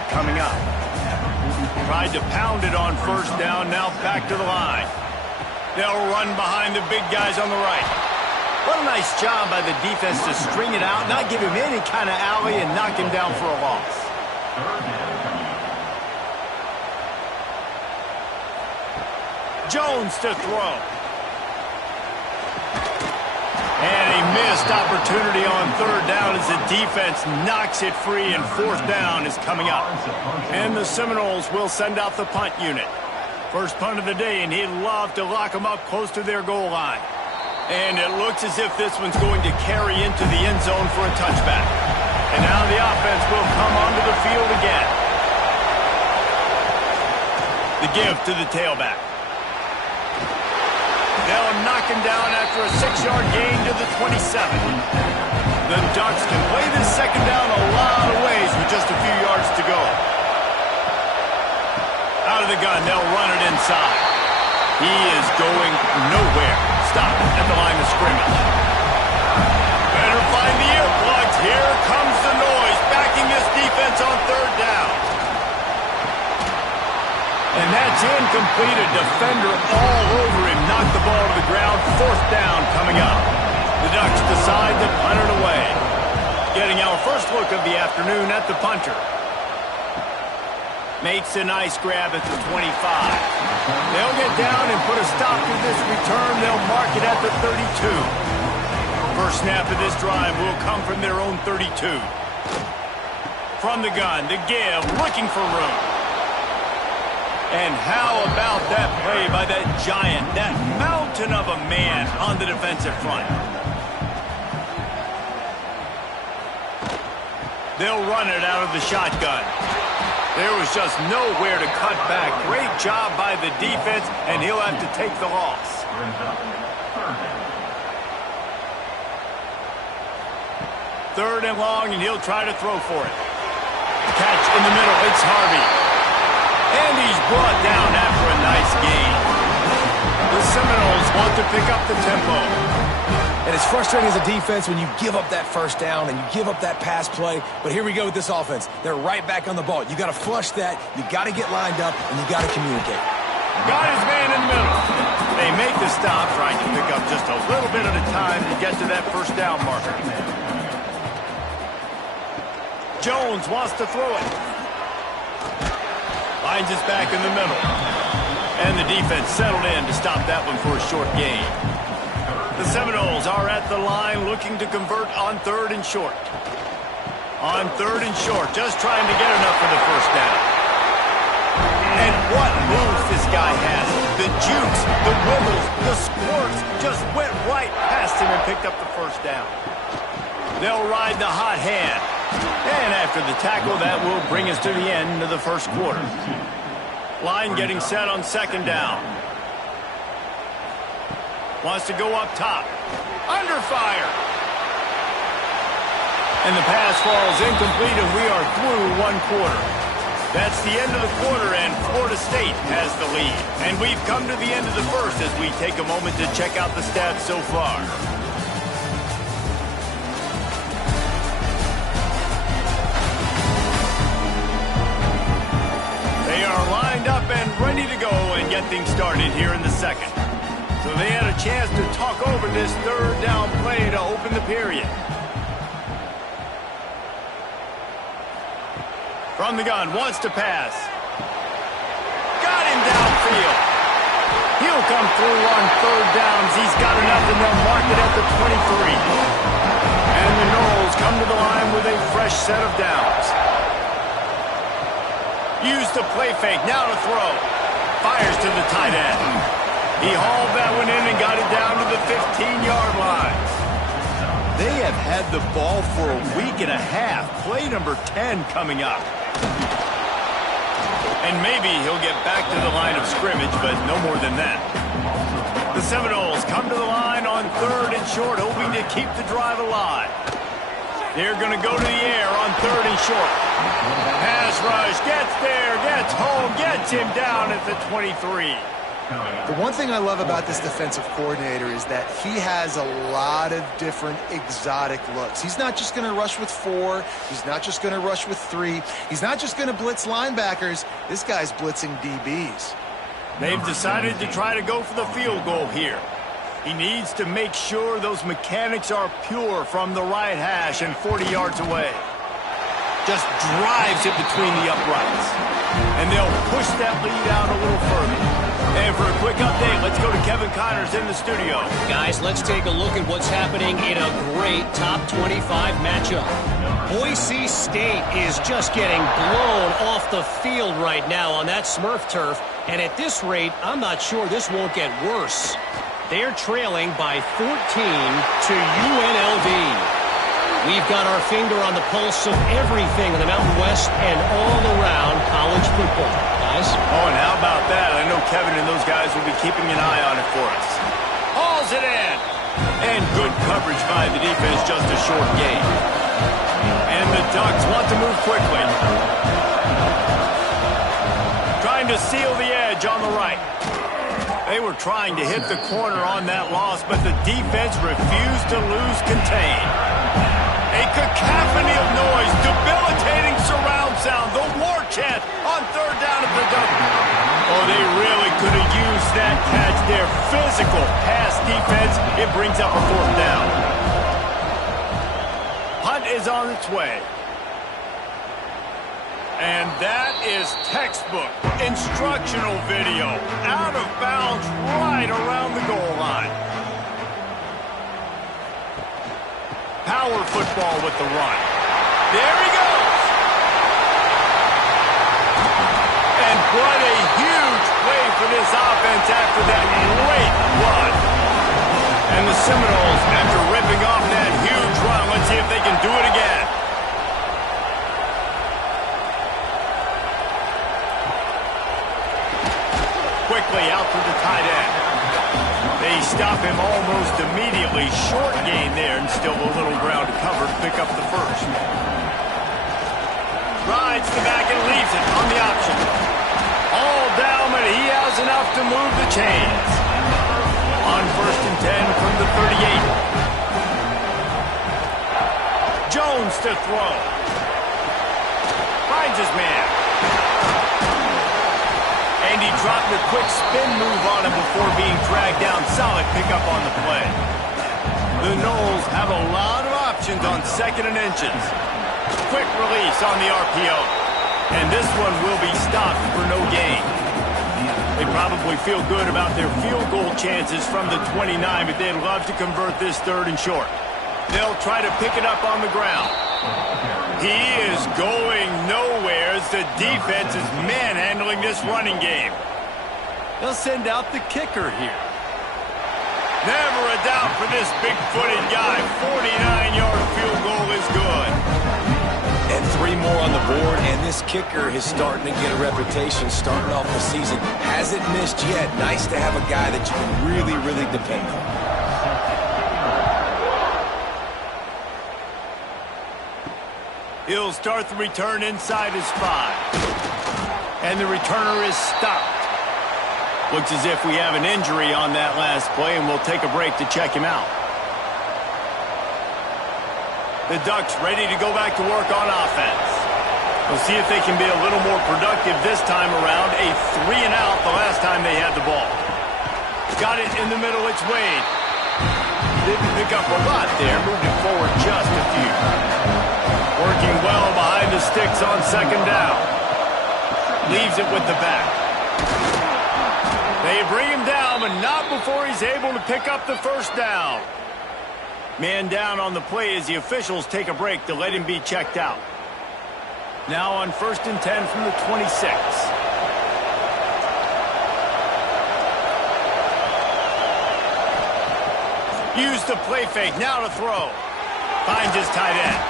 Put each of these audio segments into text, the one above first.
8 coming up. Tried to pound it on first down, now back to the line. They'll run behind the big guys on the right. What a nice job by the defense to string it out, not give him any kind of alley, and knock him down for a loss. Jones to throw. And a missed opportunity on third down as the defense knocks it free, and fourth down is coming up. And the Seminoles will send out the punt unit. First punt of the day, and he'd love to lock them up close to their goal line. And it looks as if this one's going to carry into the end zone for a touchback. And now the offense will come onto the field again. The give to the tailback. They'll knock him down after a 6-yard gain to the 27. The Ducks can play this second down a lot of ways with just a few yards to go. Out of the gun, they'll run it inside. He is going nowhere. Stop at the line of scrimmage. Better find the earplugs. Here comes the noise, backing this defense on third down. And that's incomplete. A defender all over him. Knocked the ball to the ground. Fourth down coming up. The Ducks decide to punt it away. Getting our first look of the afternoon at the punter. Makes a nice grab at the 25. They'll get down and put a stop to this return. They'll mark it at the 32. First snap of this drive will come from their own 32. From the gun, the give, looking for room. And how about that play by that giant, that mountain of a man on the defensive front? They'll run it out of the shotgun. There was just nowhere to cut back. Great job by the defense, and he'll have to take the loss. Third and long, and he'll try to throw for it. Catch in the middle. It's Harvey. And he's brought down after a nice gain. The Seminoles want to pick up the tempo. And it's frustrating as a defense when you give up that first down and you give up that pass play. But here we go with this offense. They're right back on the ball. You got to flush that. You got to get lined up, and you got to communicate. Got his man in the middle. They make the stop, trying to pick up just a little bit at a time to get to that first down marker. Jones wants to throw it. Finds his back in the middle. And the defense settled in to stop that one for a short gain. The Seminoles are at the line looking to convert on third and short. On third and short, just trying to get enough for the first down. And what moves this guy has. The jukes, the wibbles, the squirts just went right past him and picked up the first down. They'll ride the hot hand. And after the tackle, that will bring us to the end of the first quarter. Line getting set on second down. Wants to go up top. Under fire. And the pass falls incomplete, and we are through one quarter. That's the end of the quarter, and Florida State has the lead. And we've come to the end of the first as we take a moment to check out the stats so far. They are lined up and ready to go and get things started here in the second. So they had a chance to talk over this third down play to open the period. From the gun, wants to pass. Got him downfield. He'll come through on third downs. He's got enough, and they'll mark it at the 23. And the Noles come to the line with a fresh set of downs. Used the play fake, now to throw. Fires to the tight end. He hauled that one in and got it down to the 15-yard line. They have had the ball for a week and a half. Play number 10 coming up. And maybe he'll get back to the line of scrimmage, but no more than that. The Seminoles come to the line on third and short, hoping to keep the drive alive. They're going to go to the air on third and short. Pass rush, gets there, gets home, gets him down at the 23. The one thing I love about this defensive coordinator is that he has a lot of different exotic looks. He's not just going to rush with 4. He's not just going to rush with 3. He's not just going to blitz linebackers. This guy's blitzing DBs. They've decided to try to go for the field goal here. He needs to make sure those mechanics are pure from the right hash and 40 yards away. Just drives it between the uprights. And they'll push that lead out a little further. And for a quick update, let's go to Kevin Connors in the studio. Guys, let's take a look at what's happening in a great top 25 matchup. Boise State is just getting blown off the field right now on that Smurf turf. And at this rate, I'm not sure this won't get worse. They're trailing by 14 to UNLV. We've got our finger on the pulse of everything in the Mountain West and all around college football. Guys? Oh, and how about that? I know Kevin and those guys will be keeping an eye on it for us. Hauls it in. And good coverage by the defense, just a short gain. And the Ducks want to move quickly. Trying to seal the edge on the right. They were trying to hit the corner on that loss, but the defense refused to lose contain. A cacophony of noise, debilitating surround sound, the war chant on third down at the Ducks. Oh, they really could have used that catch. Their physical pass defense, it brings up a fourth down. Hunt is on its way. And that is textbook instructional video. Out of bounds right around the goal line. Power football with the run. There he goes. And what a huge play for this offense after that great run. And the Seminoles, after ripping off that huge run, let's see if they can do it again. Quickly out to the tight end. They stop him almost immediately. Short gain there and still a little ground to cover to pick up the first. Rides the back and leaves it on the option. All down, but he has enough to move the chains. On 1st and 10 from the 38. Jones to throw. Finds his man. And he dropped a quick spin move on him before being dragged down. Solid pickup on the play. The Noles have a lot of options on 2nd and inches. Quick release on the RPO. And this one will be stopped for no gain. They probably feel good about their field goal chances from the 29, but they'd love to convert this 3rd and short. They'll try to pick it up on the ground. He is going nowhere as the defense is manhandling this running game. They'll send out the kicker here. Never a doubt for this big-footed guy. 49-yard field goal is good. And 3 more on the board, and this kicker is starting to get a reputation starting off the season. Hasn't missed yet. Nice to have a guy that you can really, really depend on. He'll start the return inside his 5. And the returner is stopped. Looks as if we have an injury on that last play, and we'll take a break to check him out. The Ducks ready to go back to work on offense. We'll see if they can be a little more productive this time around. A 3-and-out the last time they had the ball. Got it in the middle, it's Wade. Didn't pick up a lot there, moved it forward just a few. Working well behind the sticks on 2nd down. Leaves it with the back. They bring him down, but not before he's able to pick up the 1st down. Man down on the play as the officials take a break to let him be checked out. Now on 1st and 10 from the 26. Use the play fake, now to throw. Finds his tight end.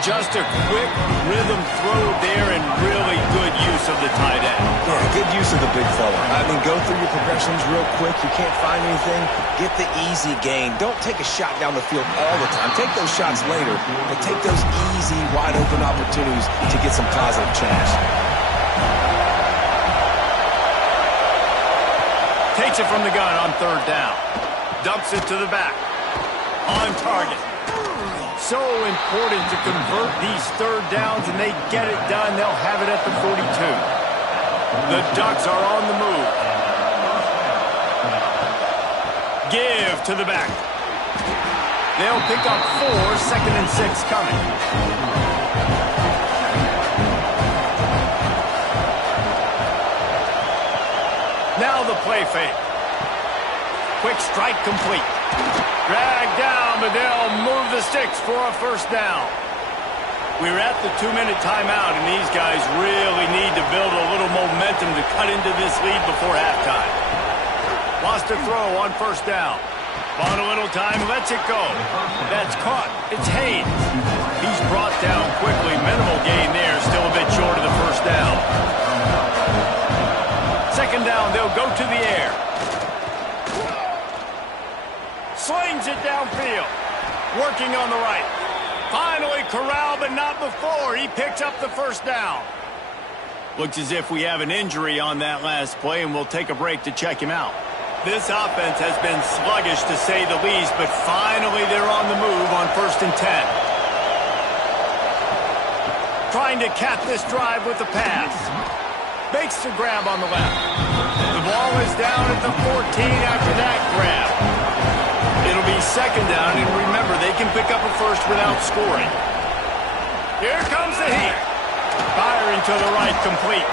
Just a quick rhythm throw there and really good use of the tight end. Yeah, good use of the big fella. I mean, go through your progressions real quick. You can't find anything. Get the easy gain. Don't take a shot down the field all the time. Take those shots later, but take those easy, wide-open opportunities to get some positive change. Takes it from the gun on third down. Dumps it to the back. On target. So important to convert these third downs, and they get it done. They'll have it at the 42. The Ducks are on the move. Give to the back. They'll pick up 4, 2nd and 6 coming. Now the play fake. Quick strike complete. Dragged down, but they'll move the sticks for a first down. We're at the 2-minute timeout, and these guys really need to build a little momentum to cut into this lead before halftime. Lost a throw on first down. Bought a little time, lets it go. That's caught. It's Haynes. He's brought down quickly. Minimal gain there, still a bit short of the first down. Second down, they'll go to the air. Slings it downfield. Working on the right. Finally corralled, but not before. He picks up the first down. Looks as if we have an injury on that last play, and we'll take a break to check him out. This offense has been sluggish, to say the least, but finally they're on the move on 1st and 10. Trying to cap this drive with a pass. Makes the grab on the left. The ball is down at the 14 after that grab. It'll be second down, and remember, they can pick up a first without scoring. Here comes the heat. Firing to the right, complete.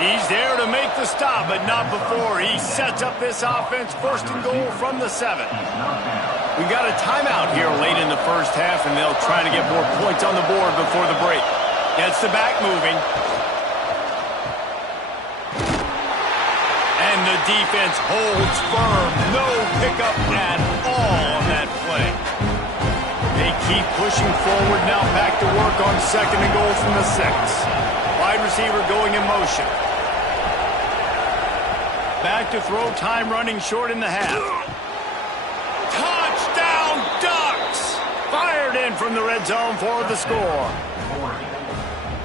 He's there to make the stop, but not before. He sets up this offense, 1st and goal from the 7. We've got a timeout here late in the first half, and they'll try to get more points on the board before the break. Gets the back moving. And the defense holds firm. No pickup at all on that play. They keep pushing forward, now back to work on 2nd and goal from the 6. Wide receiver going in motion. Back to throw, time running short in the half. Touchdown Ducks! Fired in from the red zone for the score.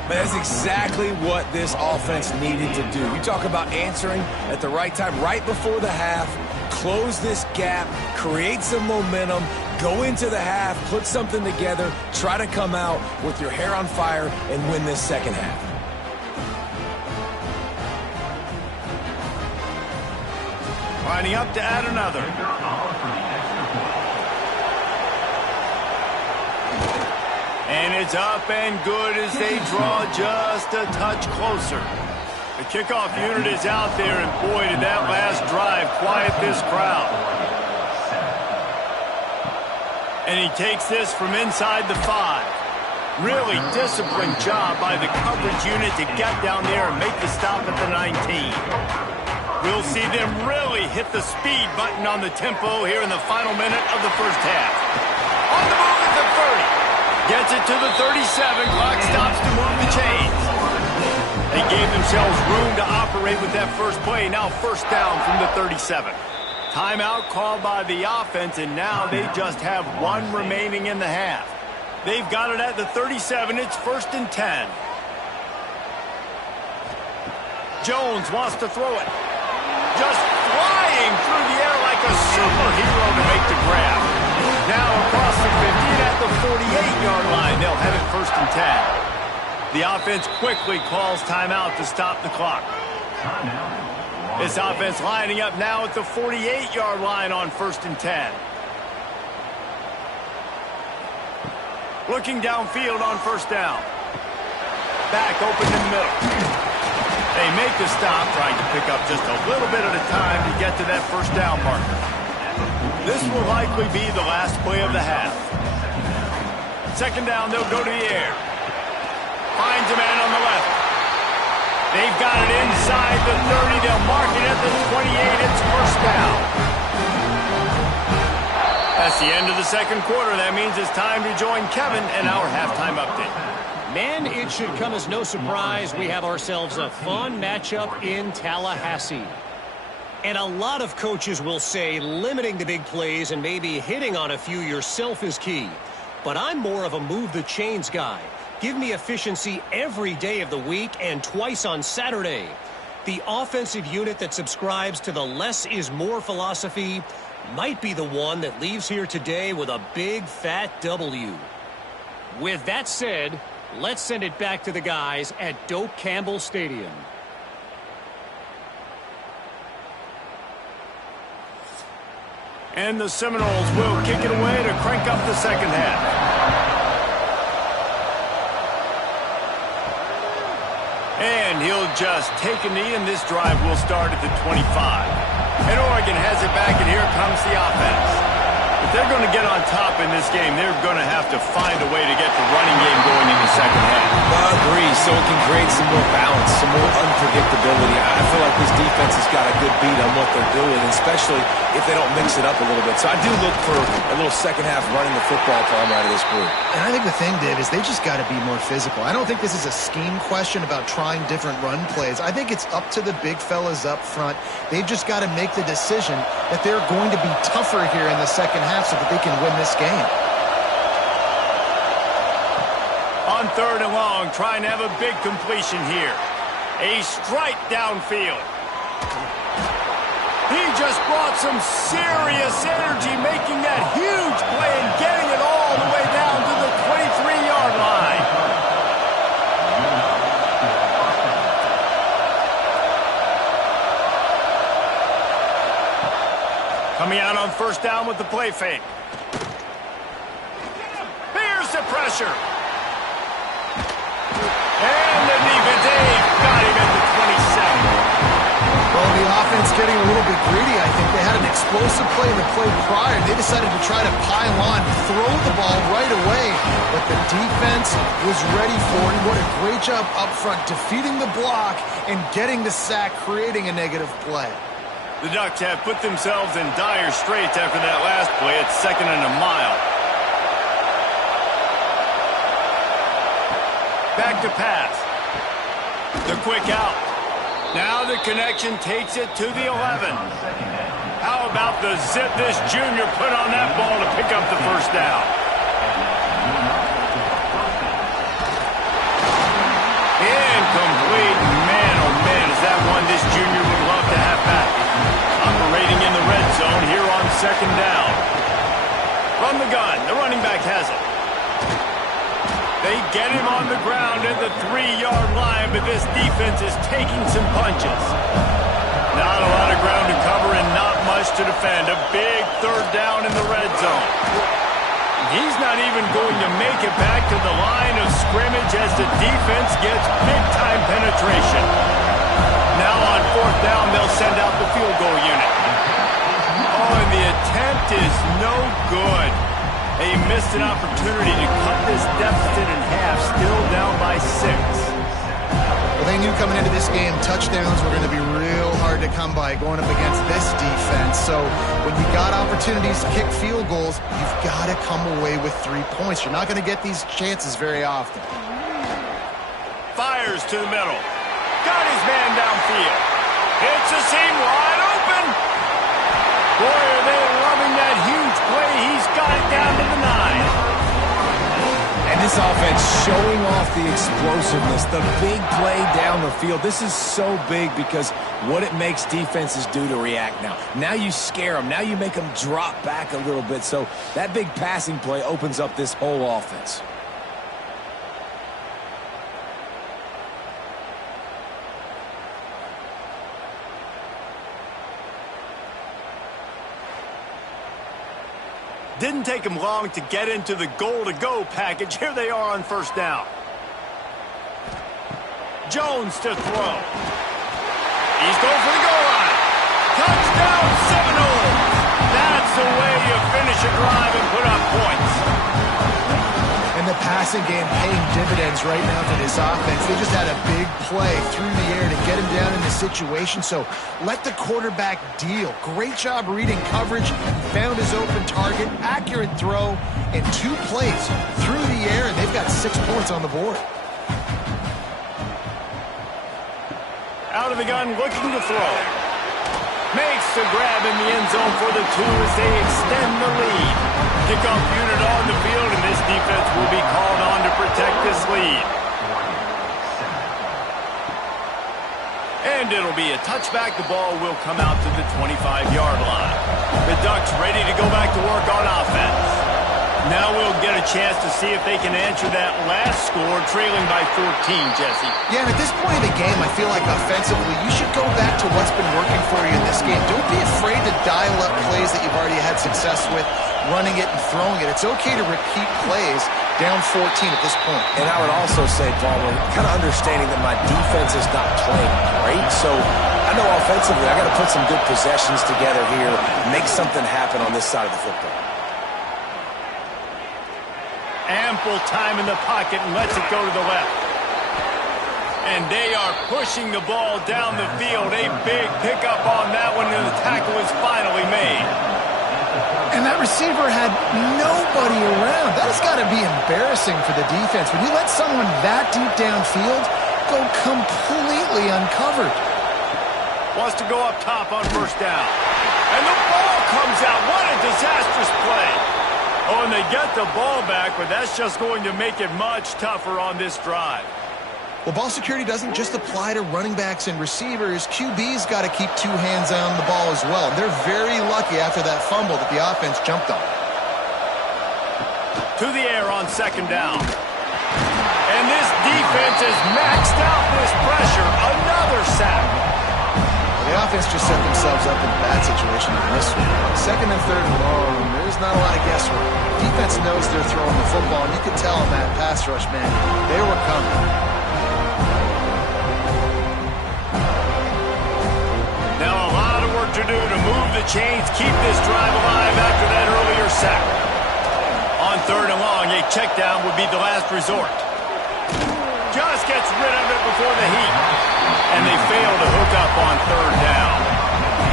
That's exactly what this offense needed to do. You talk about answering at the right time, right before the half, close this gap, create some momentum, go into the half, put something together, try to come out with your hair on fire and win this second half. Lining up to add another. And it's up and good as they draw just a touch closer. The kickoff unit is out there, and boy, did that last drive quiet this crowd. And he takes this from inside the 5. Really disciplined job by the coverage unit to get down there and make the stop at the 19. We'll see them really hit the speed button on the tempo here in the final minute of the first half. On the move at the 30. Gets it to the 37. Clock stops to move the chains. They gave themselves room to operate with that first play. Now first down from the 37. Timeout called by the offense, and now they just have 1 remaining in the half. They've got it at the 37. It's 1st and 10. Jones wants to throw it. Just flying through the air like a superhero to make the grab. Now across the 50 at the 48-yard line. They'll have it 1st and 10. The offense quickly calls timeout to stop the clock. This offense lining up now at the 48-yard line on 1st and 10. Looking downfield on first down. Back open in the middle. They make the stop, trying to pick up just a little bit at a time to get to that first down marker. This will likely be the last play of the half. Second down, they'll go to the air. Finds a man on the left. They've got it inside the 30. They'll mark it at the 28. It's first down. That's the end of the second quarter. That means it's time to join Kevin and our halftime update. Man, it should come as no surprise we have ourselves a fun matchup in Tallahassee. And a lot of coaches will say limiting the big plays and maybe hitting on a few yourself is key. But I'm more of a move the chains guy. Give me efficiency every day of the week and twice on Saturday. The offensive unit that subscribes to the less is more philosophy might be the one that leaves here today with a big fat W. With that said, let's send it back to the guys at Doak Campbell Stadium. And the Seminoles will kick it away to crank up the second half. And he'll just take a knee, and this drive will start at the 25. And Oregon has it back, and here comes the offense. If they're going to get on top in this game, they're going to have to find a way to get the running game going in the second half. I agree, so it can create some more balance, some more unpredictability. I feel like this defense has got a good beat on what they're doing, especially if they don't mix it up a little bit. So I do look for a little second half running the football problem out of this group. And I think the thing, Dave, is they just got to be more physical. I don't think this is a scheme question about trying different run plays. I think it's up to the big fellas up front. They've just got to make the decision that they're going to be tougher here in the second half so that they can win this game. On third and long, trying to have a big completion here. A strike downfield. He just brought some serious energy, making that huge play and getting it all the way down to the 23-yard line. Coming out on first down with the play fake. Here's the pressure. And the defense, Dave got him at the 27. Well, the offense getting a little bit greedy, I think. They had an explosive play in the play prior. They decided to try to pile on, throw the ball right away. But the defense was ready for it. What a great job up front, defeating the block and getting the sack, creating a negative play. The Ducks have put themselves in dire straits after that last play. It's 2nd and a mile. Back to pass. The quick out. Now the connection takes it to the 11. How about the zip this junior put on that ball to pick up the first down? Incomplete. Man, oh man, is that one this junior would love to have back. Operating in the red zone here on 2nd down. From the gun, the running back has it. They get him on the ground at the 3-yard line, but this defense is taking some punches. Not a lot of ground to cover and not much to defend. A big third down in the red zone. He's not even going to make it back to the line of scrimmage as the defense gets big-time penetration. Now on 4th down, they'll send out the field goal unit. Oh, and the attempt is no good. They missed an opportunity to cut this deficit in half, still down by 6. Well, they knew coming into this game, touchdowns were going to be real hard to come by going up against this defense. So when you got opportunities to kick field goals, you've got to come away with 3 points. You're not going to get these chances very often. Fires to the middle. Got his man downfield. It's a seam wide open. Boy, are they loving that huge play. He's got it down to the 9. And this offense showing off the explosiveness, the big play down the field. This is so big because what it makes defenses do to react now. Now you scare them. Now you make them drop back a little bit. So that big passing play opens up this whole offense. Didn't take him long to get into the goal-to-go package. Here they are on first down. Jones to throw. He's going for the goal line. Touchdown, Seminoles. That's the way you finish a drive and put up points. And the passing game paying dividends right now for this offense. They just had a big play through the air to get him down in the situation. So let the quarterback deal. Great job reading coverage. Found his open target. Accurate throw. And 2 plays through the air. And they've got 6 points on the board. Out of the gun, looking to throw. Makes the grab in the end zone for the 2 as they extend the lead. Kickoff unit on the field, and this defense will be called on to protect this lead. And it'll be a touchback. The ball will come out to the 25-yard line. The Ducks ready to go back to work on offense. Now we'll get a chance to see if they can answer that last score, trailing by 14, Jesse. Yeah, and at this point in the game, I feel like offensively, you should go back to what's been working for you in this game. Don't be afraid to dial up plays that you've already had success with, running it and throwing it. It's okay to repeat plays down 14 at this point. And I would also say, Palmer, kind of understanding that my defense is not playing great, so I know offensively I got to put some good possessions together here, make something happen on this side of the football. Ample time in the pocket and lets it go to the left. And they are pushing the ball down the field. A big pickup on that one, and the tackle is finally made. And that receiver had nobody around. That has got to be embarrassing for the defense. When you let someone that deep downfield go completely uncovered. Wants to go up top on first down. And the ball comes out. What a disastrous play. Oh, and they get the ball back, but that's just going to make it much tougher on this drive. Well, ball security doesn't just apply to running backs and receivers. QB's got to keep two hands on the ball as well. They're very lucky after that fumble that the offense jumped on. To the air on second down. And this defense has maxed out this pressure. Another sack. The offense just set themselves up in a bad situation in this one. Second and third and long, there's not a lot of guesswork. Defense knows they're throwing the football, and you could tell in that pass rush, man, they were coming. Now a lot of work to do to move the chains, keep this drive alive after that earlier sack. On third and long, a check down would be the last resort. Just gets rid of it before the heat. And they fail to hook up on third down.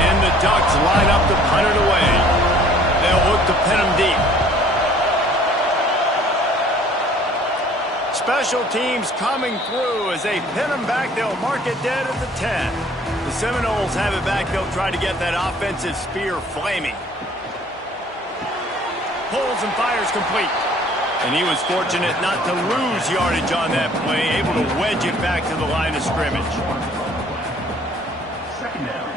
And the Ducks line up to punt it away. They'll look to pin them deep. Special teams coming through as they pin them back. They'll mark it dead at the 10. The Seminoles have it back. They'll try to get that offensive spear flaming. Pulls and fires complete. And he was fortunate not to lose yardage on that play, able to wedge it back to the line of scrimmage. Second down.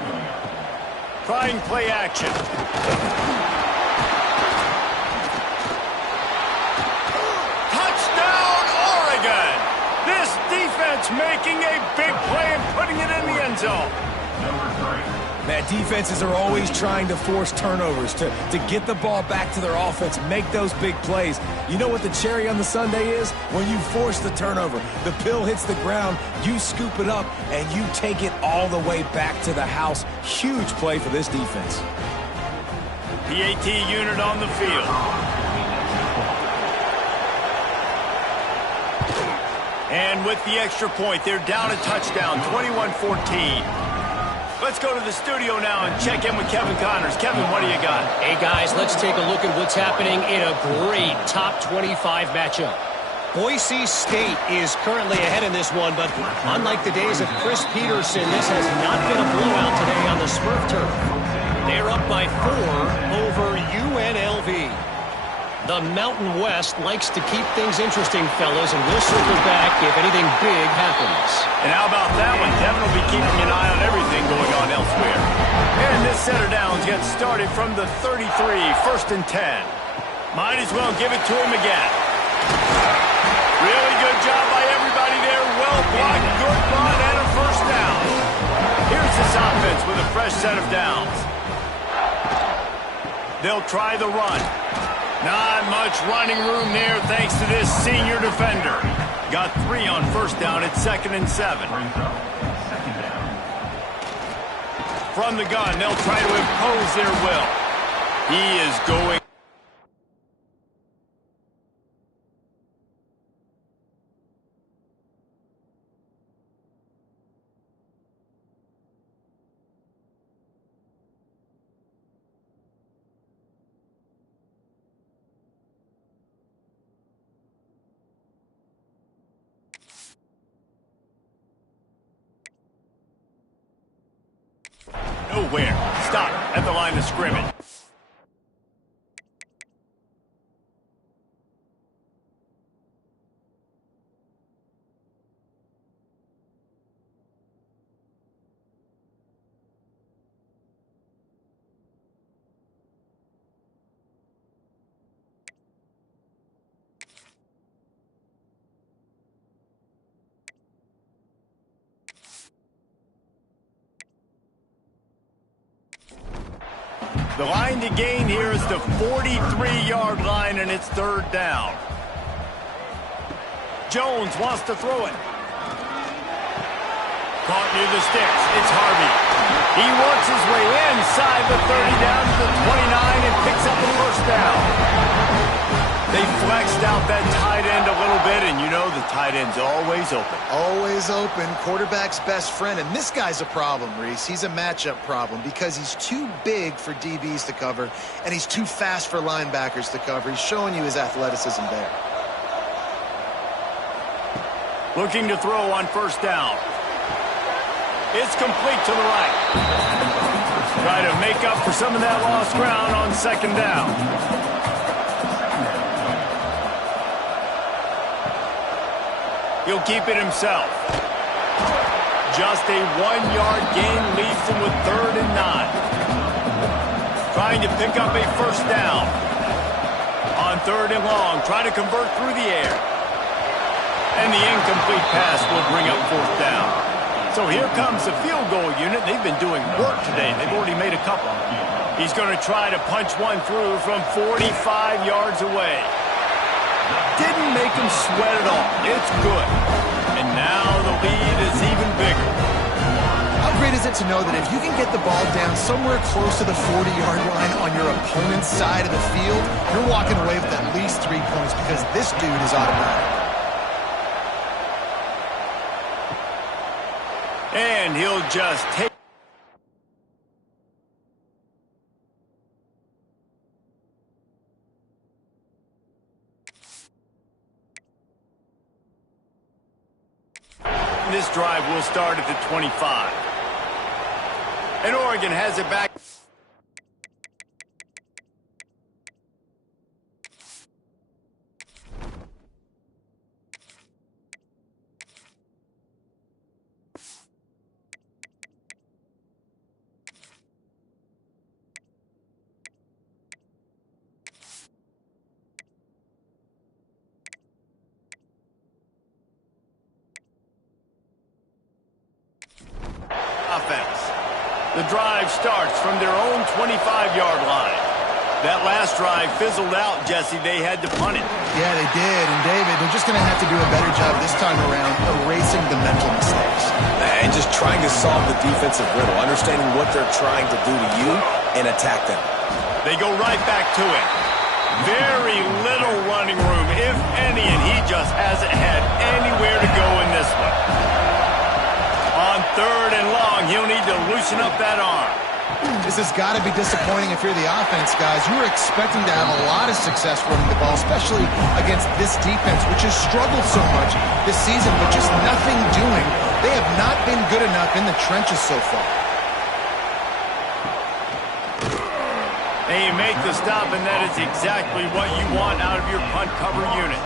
Trying play action. Touchdown, Oregon! This defense making a big play and putting it in the end zone. Number 3. Man, defenses are always trying to force turnovers, to get the ball back to their offense, make those big plays. You know what the cherry on the sundae is? When you force the turnover, the pill hits the ground, you scoop it up, and you take it all the way back to the house. Huge play for this defense. PAT unit on the field. And with the extra point, they're down a touchdown, 21-14. Let's go to the studio now and check in with Kevin Connors. Kevin, what do you got? Hey, guys, let's take a look at what's happening in a great top 25 matchup. Boise State is currently ahead in this one, but unlike the days of Chris Peterson, this has not been a blowout today on the Smurf turf. They're up by 4 over UNLV. The Mountain West likes to keep things interesting, fellas, and we'll circle back if anything big happens. And how about that one? Kevin will be keeping an eye on everything going on elsewhere. And this set of downs gets started from the 33, first and 10. Might as well give it to him again. Really good job by everybody there. Well blocked, good run, and a first down. Here's this offense with a fresh set of downs. They'll try the run. Not much running room there thanks to this senior defender. Got 3 on first down at 2nd and 7. Second down. From the gun, they'll try to impose their will. He is going. Nowhere. Stop at the line of scrimmage. The line to gain here is the 43-yard line, and it's third down. Jones wants to throw it. Caught near the sticks. It's Harvey. He works his way inside the 30 down to the 29 and picks up the first down. They flexed out that tight end a little bit, and you know the tight end's always open. Always open. Quarterback's best friend. And this guy's a problem, Reese. He's a matchup problem because he's too big for DBs to cover, and he's too fast for linebackers to cover. He's showing you his athleticism there. Looking to throw on first down. It's complete to the right. Try to make up for some of that lost ground on second down. He'll keep it himself. Just a 1-yard gain leaves him with 3rd and 9. Trying to pick up a first down. On 3rd and long, trying to convert through the air. And the incomplete pass will bring up 4th down. So here comes the field goal unit. They've been doing work today. They've already made a couple. He's going to try to punch one through from 45 yards away. Didn't make him sweat at all. It's good. And now the lead is even bigger. How great is it to know that if you can get the ball down somewhere close to the 40-yard line on your opponent's side of the field, you're walking away with at least 3 points because this dude is automatic. And he'll just take. This drive will start at the 25. And Oregon has it back. Offense. The drive starts from their own 25-yard line. That last drive fizzled out, Jesse. They had to punt it. Yeah, they did. And, David, they're just going to have to do a better job this time around erasing the mental mistakes. And just trying to solve the defensive riddle, understanding what they're trying to do to you and attack them. They go right back to it. Very little running room, if any, and he just hasn't had anywhere to go in this one. On 3rd and long, he'll need to loosen up that arm. This has got to be disappointing if you're the offense, guys. You were expecting to have a lot of success running the ball, especially against this defense, which has struggled so much this season, but just nothing doing. They have not been good enough in the trenches so far. They make the stop, and that is exactly what you want out of your punt cover unit.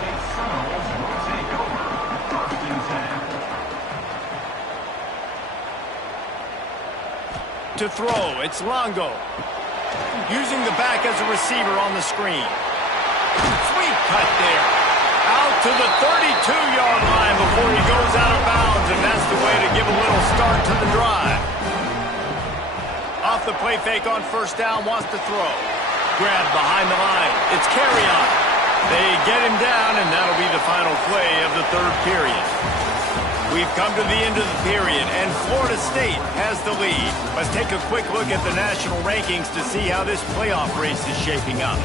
To throw, it's Longo. Using the back as a receiver on the screen. Sweet cut there. Out to the 32-yard line before he goes out of bounds, and that's the way to give a little start to the drive. Off the play fake on first down, wants to throw. Grab behind the line. It's carry on. They get him down, and that'll be the final play of the 3rd period. We've come to the end of the period, and Florida State has the lead. Let's take a quick look at the national rankings to see how this playoff race is shaping up.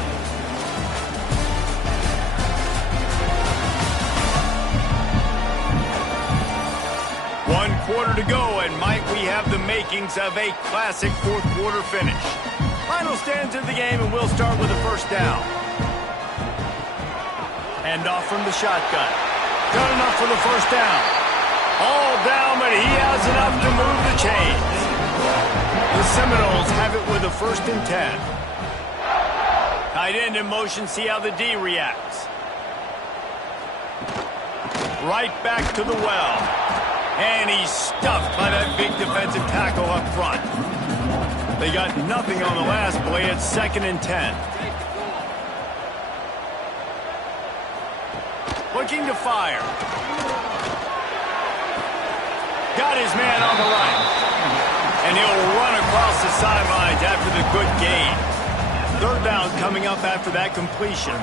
One quarter to go, and might we have the makings of a classic 4th quarter finish. Final stands of the game, and we'll start with a first down. Hand off from the shotgun. Got enough for the first down. All down, but he has enough to move the chains. The Seminoles have it with a 1st and 10. Tight end in motion, see how the D reacts. Right back to the well. And he's stuffed by that big defensive tackle up front. They got nothing on the last play. It's 2nd and 10. Looking to fire. Got his man on the right. And he'll run across the sidelines after the good gain. third down coming up after that completion.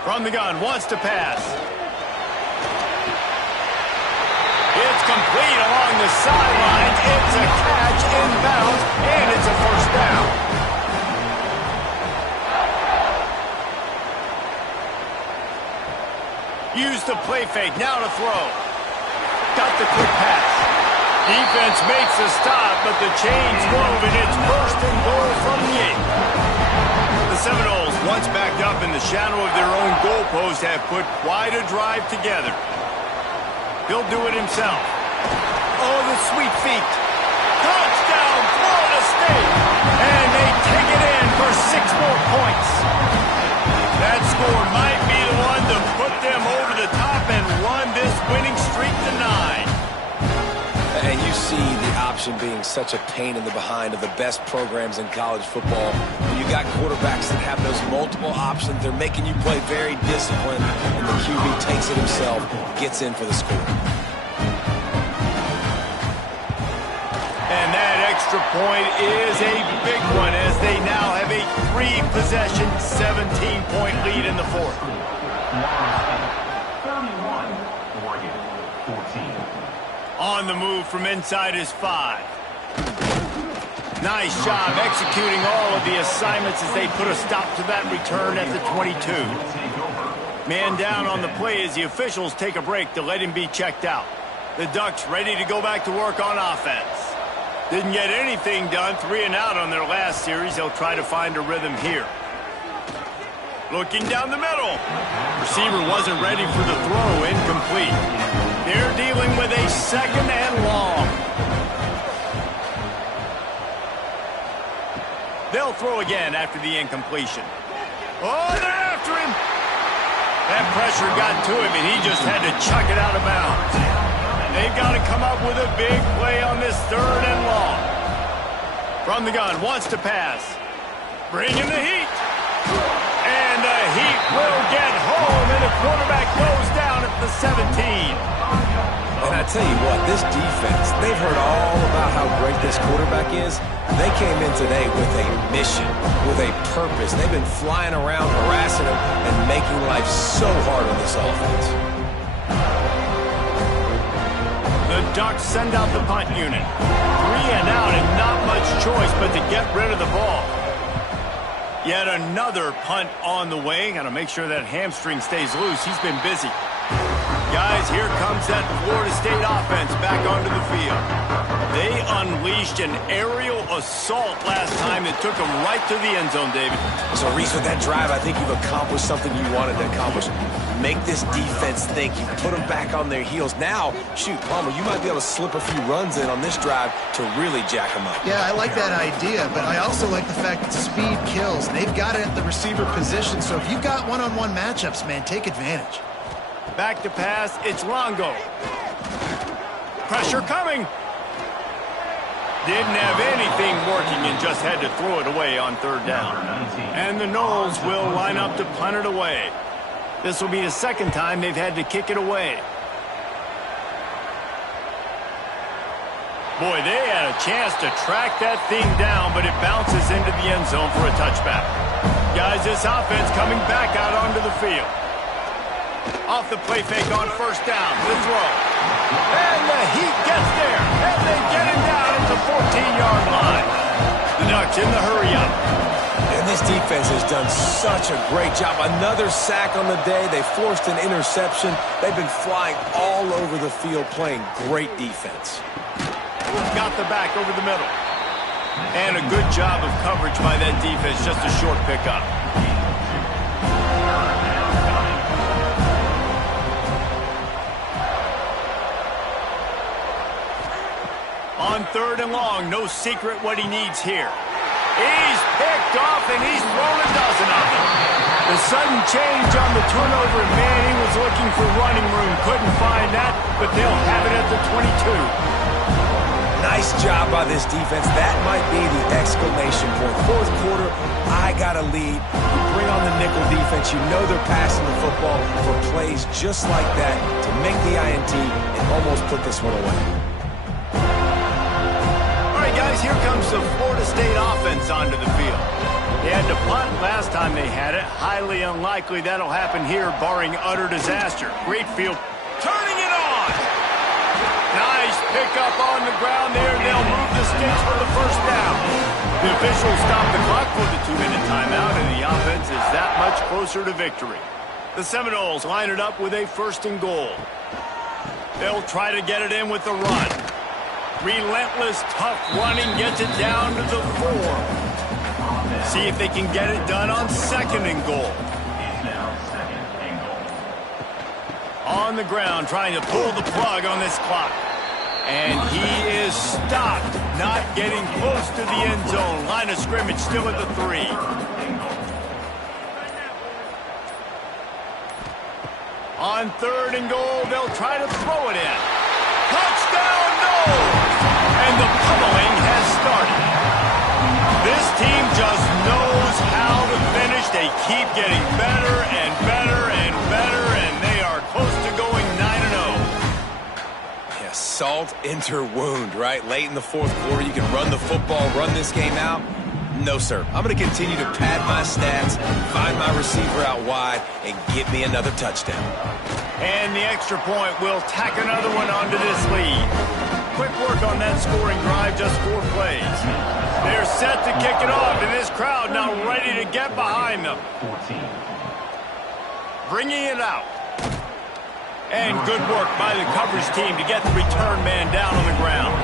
From the gun, wants to pass. It's complete along the sidelines. It's a catch inbounds, and it's a first down. Use the play fake, now to throw. Got the quick pass. Defense makes a stop, but the chains move, and it's first and goal from the 8. The Seminoles, once backed up in the shadow of their own goalpost, have put quite a drive together. He'll do it himself. Oh, the sweet feet. Touchdown, Florida State. And they take it in for 6 more points. That score might be the one to put them over the top and run this winning streak to 9. And you see the option being such a pain in the behind of the best programs in college football. When you got quarterbacks that have those multiple options, they're making you play very disciplined, and the QB takes it himself, gets in for the score. And that extra point is a big one as they now have a 3-possession, 17-point lead in the 4th. 31, Oregon, 14. On the move from inside his 5. Nice job executing all of the assignments as they put a stop to that return at the 22. Man down on the play as the officials take a break to let him be checked out. The Ducks ready to go back to work on offense. Didn't get anything done, 3 and out on their last series. They'll try to find a rhythm here. Looking down the middle. Receiver wasn't ready for the throw, incomplete. They're dealing with a 2nd and long. They'll throw again after the incompletion. Oh, they're after him. That pressure got to him, and he just had to chuck it out of bounds. They've got to come up with a big play on this 3rd and long. From the gun, wants to pass. Bringing the heat. And the heat will get home, and the quarterback goes down at the 17. And I tell you what, this defense, they've heard all about how great this quarterback is. They came in today with a mission, with a purpose. They've been flying around, harassing him, and making life so hard on this offense. The Ducks send out the punt unit. 3 and out and not much choice but to get rid of the ball. Yet another punt on the way. Got to make sure that hamstring stays loose. He's been busy. Guys, here comes that Florida State offense back onto the field. They unleashed an aerial assault last time that took them right to the end zone, David. So, Reese, with that drive, I think you've accomplished something you wanted to accomplish. Make this defense think. You put them back on their heels. Now, shoot, Palmer, you might be able to slip a few runs in on this drive to really jack them up. Yeah, I like that idea, but I also like the fact that speed kills. They've got it at the receiver position, so if you've got one-on-one matchups, man, take advantage. Back to pass, it's Longo. Pressure coming. Didn't have anything working and just had to throw it away on 3rd down. And the Noles will line up to punt it away. This will be the 2nd time they've had to kick it away. Boy, they had a chance to track that thing down, but it bounces into the end zone for a touchback. Guys, this offense coming back out onto the field. Off the play fake on 1st down. The throw. And the Heat gets there. And they get him down at the 14-yard line. The Ducks in the hurry-up. And this defense has done such a great job. Another sack on the day. They forced an interception. They've been flying all over the field playing great defense. Got the back over the middle. And a good job of coverage by that defense. Just a short pickup. On 3rd and long, no secret what he needs here. He's picked off, and he's thrown a dozen of them. The sudden change on the turnover, and man, he was looking for running room. Couldn't find that, but they'll have it at the 22. Nice job by this defense. That might be the exclamation point. 4th quarter, I got a lead. You bring on the nickel defense. You know they're passing the football for plays just like that to make the INT and almost put this one away. Guys, here comes the Florida State offense onto the field. They had to punt last time they had it. Highly unlikely that'll happen here, barring utter disaster. Great field. Turning it on! Nice pickup on the ground there. They'll move the sticks for the first down. The officials stop the clock for the 2-minute timeout, and the offense is that much closer to victory. The Seminoles line it up with a 1st and goal. They'll try to get it in with the run. Relentless, tough running gets it down to the 4. See if they can get it done on 2nd and goal. On the ground, trying to pull the plug on this clock. And he is stopped, not getting close to the end zone. Line of scrimmage still at the 3. On 3rd and goal, they'll try to throw it in. Touchdown, no! And the pummeling has started. This team just knows how to finish. They keep getting better and better and better, and they are close to going 9-0. Yeah, salt into wound, right? Late in the 4th quarter, you can run the football, run this game out. No, sir. I'm going to continue to pad my stats, find my receiver out wide, and get me another touchdown. And the extra point will tack another one onto this lead. Quick work on that scoring drive, just 4 plays. They're set to kick it off, and this crowd now ready to get behind them. Bringing it out. And good work by the coverage team to get the return man down on the ground.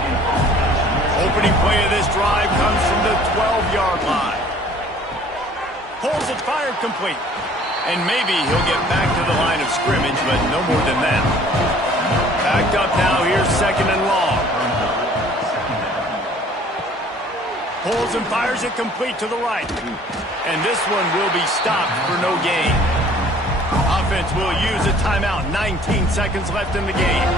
Opening play of this drive comes from the 12-yard line. Pulls it fired complete. And maybe he'll get back to the line of scrimmage, but no more than that. Backed up now, here's 2nd and long. Pulls and fires it complete to the right. And this one will be stopped for no gain. Offense will use a timeout. 19 seconds left in the game.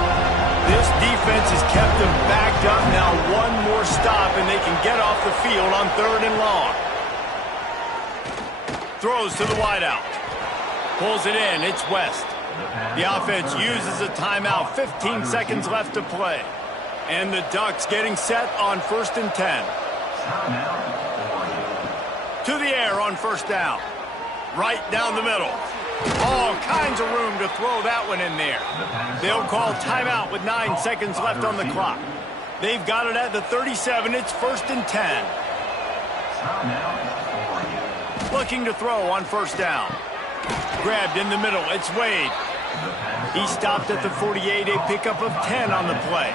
This defense has kept them backed up. Now one more stop, and they can get off the field on 3rd and long. Throws to the wideout. Pulls it in. It's West. The offense uses a timeout. 15 seconds left to play. And the Ducks getting set on 1st and 10. To the air on 1st down. Right down the middle. All kinds of room to throw that one in there. They'll call timeout with 9 seconds left on the clock. They've got it at the 37. It's 1st and 10. Looking to throw on 1st down. Grabbed in the middle. It's Wade. He stopped at the 48. A pickup of 10 on the play.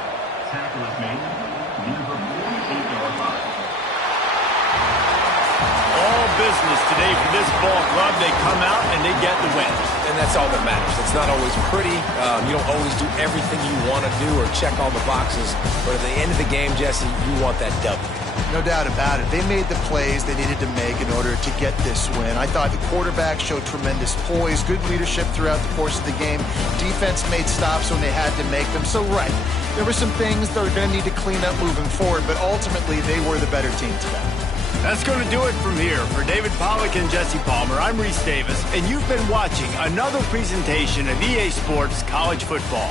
All business today for this ball club. They come out and they get the win. And that's all that matters. It's not always pretty. You don't always do everything you want to do or check all the boxes. But at the end of the game, Jesse, you want that W. No doubt about it. They made the plays they needed to make in order to get this win. I thought the quarterback showed tremendous poise, good leadership throughout the course of the game. Defense made stops when they had to make them. So, right, there were some things that are going to need to clean up moving forward, but ultimately they were the better team today. That's going to do it from here. For David Pollack and Jesse Palmer, I'm Reese Davis, and you've been watching another presentation of EA Sports College Football.